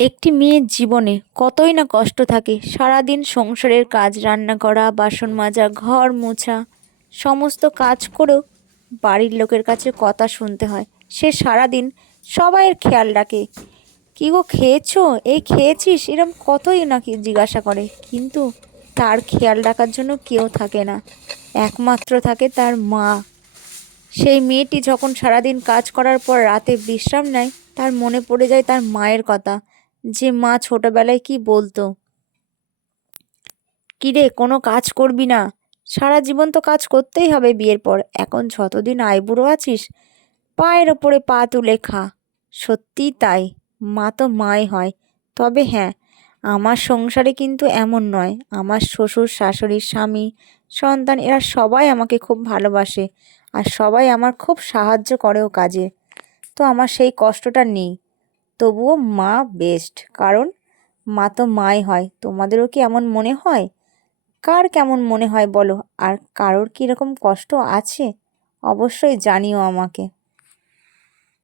একটি মেয়ের জীবনে কতই না কষ্ট থাকে। সারাদিন সংসারের কাজ, রান্না করা, বাসন মাজা, ঘর মোছা, সমস্ত কাজ করেও বাড়ির লোকের কাছে কথা শুনতে হয়। সে সারাদিন সবাইয়ের খেয়াল রাখে, কি গো খেয়েছো, এই খেয়েছিস, এরম কতই নাকি জিজ্ঞাসা করে। কিন্তু তার খেয়াল রাখার জন্য কেউ থাকে না, একমাত্র থাকে তার মা। সেই মেয়েটি যখন সারাদিন কাজ করার পর রাতে বিশ্রাম নেয়, তার মনে পড়ে যায় তার মায়ের কথা, যে মা ছোটবেলায় কি বলতো, কিরে কোনো কাজ করবি না, সারা জীবন তো কাজ করতেই হবে বিয়ের পর, এখন যতদিন আইবুড়ো আছিস পায়ের ওপরে পা তুলে খা। সত্যিই তাই, মা তো মাই হয়। তবে হ্যাঁ, আমার সংসারে কিন্তু এমন নয়। আমার শ্বশুর শাশুড়ি, স্বামী, সন্তান এরা সবাই আমাকে খুব ভালোবাসে, আর সবাই আমার খুব সাহায্য করেও কাজে। তো আমার সেই কষ্টটা নেই। তবুও মা বেস্ট, কারণ মা তো মাই হয়। তোমাদেরও কি এমন মনে হয়? কার কেমন মনে হয় বলো? আর কারোর কি এরকম কষ্ট আছে? অবশ্যই জানিও আমাকে।